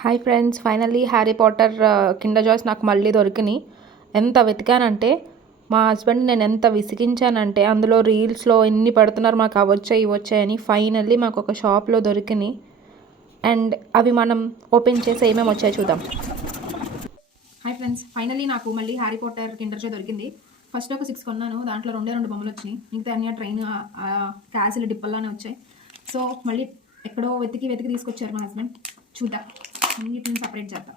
Hi friends, finally Harry Potter Kinder Joys నాకు మళ్ళీ దొరికినాయి. ఎంత వెతికానంటే మా హస్బెండ్ నేను ఎంత విసిగించానంటే అందులో రీల్స్లో ఎన్ని పెడుతున్నారు మాకు అవి వచ్చాయి ఇవి వచ్చాయని. ఫైనల్లీ మాకు ఒక షాప్లో దొరికినాయి. అండ్ అవి మనం ఓపెన్ చేసి ఏమేమి వచ్చాయో చూద్దాం. హాయ్ ఫ్రెండ్స్, ఫైనల్లీ నాకు మళ్ళీ హ్యారీ పాటర్ కిండర్ జాయ్ దొరికింది. ఫస్ట్ ఒక 6 కొన్నాను, దాంట్లో 2 బొమ్మలు వచ్చినాయి. మిగతా అన్ని ట్రైన్ క్యాసిల్ డిప్పల్లానే వచ్చాయి. సో మళ్ళీ ఎక్కడో వెతికి తీసుకొచ్చారు మా హస్బెండ్. చూద్దాం, అన్నిటిని సపరేట్ చేద్దాం.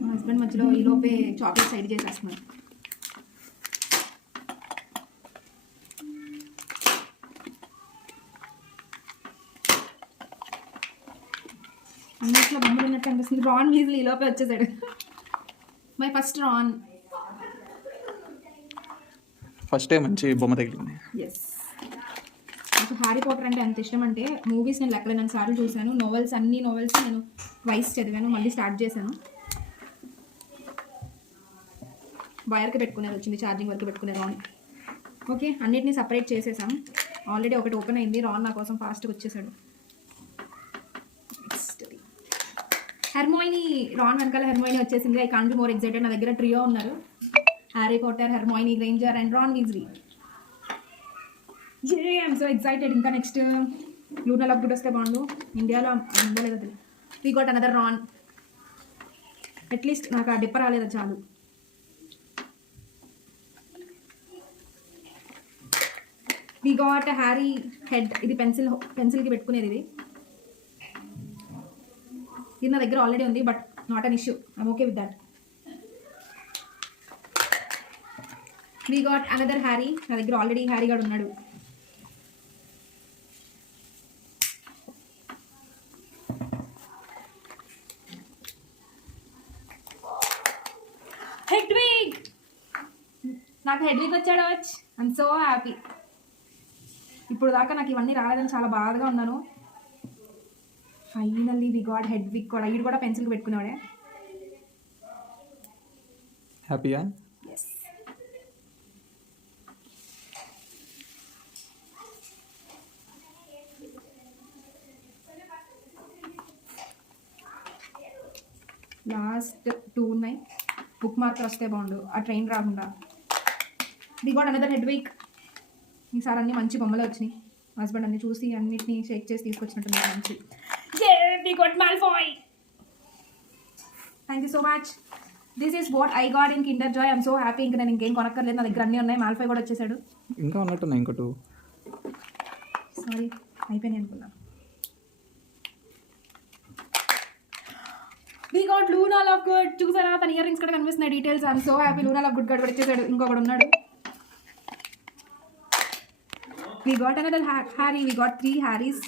మా హస్బెండ్ మధ్యలో ఈలోపే చాక్లెట్ సైడ్ చేసేస్తున్నాను. అన్నిట్లో బొమ్మలు ఉన్నట్టు అనిపిస్తుంది. రాన్ వీజ్లీ ఈలోపే వచ్చేసాడు. మై ఫస్ట్ రాన్. ఫస్టే మంచి బొమ్మ తగిలింది. ఎస్, నాకు హ్యారీ పాటర్ అంటే అంత ఇష్టం. అంటే మూవీస్ నేను లెక్కలేనన్ని సార్లు చూశాను. అన్ని నోవెల్స్ నేను ట్వైస్ చదివాను, మళ్ళీ స్టార్ట్ చేశాను. వైర్కి పెట్టుకునేది వచ్చింది, ఛార్జింగ్ వరకు పెట్టుకునే రాన్. ఓకే, అన్నిటినీ సపరేట్ చేసేసాం. ఆల్రెడీ ఒకటి ఓపెన్ అయింది. రాన్ నా కోసం ఫాస్ట్గా వచ్చేసాడు. హెర్మోయినీ, రాన్ వెనకాల హెర్మోయినీ వచ్చేసింది. I can't be more excited. నా దగ్గర ట్రియో ఉన్నారు, Harry Potter, Hermione Granger and Ron Weasley. I'm so excited. ఇంకా నెక్స్ట్ లూనా లావ్గుడ్ వస్తే బాగుండు. ఇండియాలో అందలేదు అది. We got another Ron. At least నాకు ఆ డిప్ప రాలేదు, చాలు. We got Harry head. ఇది పెన్సిల్కి పెట్టుకునేది. ఇది నా దగ్గర ఆల్రెడీ ఉంది, but not an issue. I'm okay with that. We got another Harry. నా దగ్గర ఆల్రెడీ హ్యారీ గాడు ఉన్నాడు. హెడ్విగ్. నాకు హెడ్విగ్ వచ్చాడు. I'm so happy. ఇప్పుడు దాకా నాకు ఇవన్నీ రాలేదని చాలా బాధగా ఉన్నాను. ఫైనల్లీ వి గాట్ హెడ్విగ్ కూడా. ఇది కూడా పెన్సిల్కి పెట్టుకున్నాడే. హ్యాపీయా? ఎస్. లాస్ట్ 2 ఉన్నాయి. బుక్ మార్కర్ వస్తే బాగుండు, ఆ ట్రైన్ రాకుండా. We got another Hedwig. ఈసారి అన్ని మంచి బొమ్మలు వచ్చినాయి. హస్బెండ్ అన్ని చూసి అన్నిటిని షేక్ చేసి తీసుకొచ్చినట్టుంది. మంచి. We got Malfoy. Thank you so much. This is what I got in Kinder Joy. I'm so happy. ఇంకా నేను ఇంకేం కొనక్కర్లేదు, నా దగ్గర అన్నీ ఉన్నాయి. మాల్ఫాయ్ కూడా వచ్చేసాడు. ఇంకా ఉన్నట్టున్నాయి ఇంకో 2. సారీ, అయిపోయినాయి అనుకున్నా. We got Luna Lovegood. చూసారా, తన ఇయర్ రింగ్స్ కూడా కనిపిస్తున్నాయి, details. I'm so happy. Luna Lovegood గడ్ వచ్చేసాడు. ఇంకొకడు ఉన్నాడు. We got another Harry. We got 3 Harrys,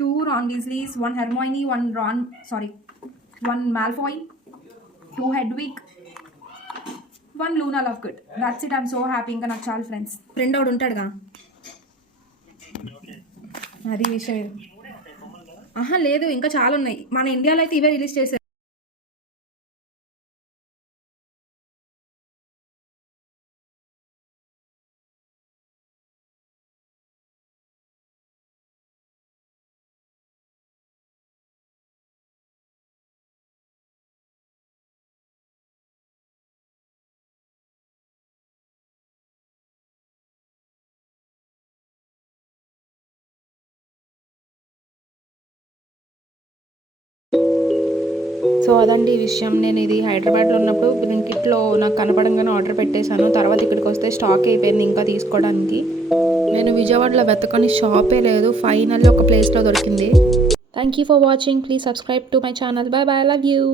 2 Ron Weasleys, 1 Hermione, 1 Malfoy, 2 Hedwig, 1 Luna Lovegood. That's it. I'm so happy. ఇంకా నాకు చాలు ఫ్రెండ్స్. ఫ్రెండ్ అవుడు ఉంటాడుగా, అది విషయం. ఆహా లేదు, ఇంకా చాలా ఉన్నాయి. మన ఇండియాలో అయితే ఇవే రిలీజ్ చేశారు. సో అదండి ఈ విషయం. నేను ఇది హైదరాబాద్లో ఉన్నప్పుడు బ్లింకిట్లో నాకు కనపడంగానే ఆర్డర్ పెట్టేశాను. తర్వాత ఇక్కడికి వస్తే స్టాక్ అయిపోయింది ఇంకా తీసుకోవడానికి. నేను విజయవాడలో వెతకని షాపే లేదు. ఫైనల్లీ ఒక ప్లేస్లో దొరికింది. Thank you for watching. Please subscribe to my channel. By by. I love you.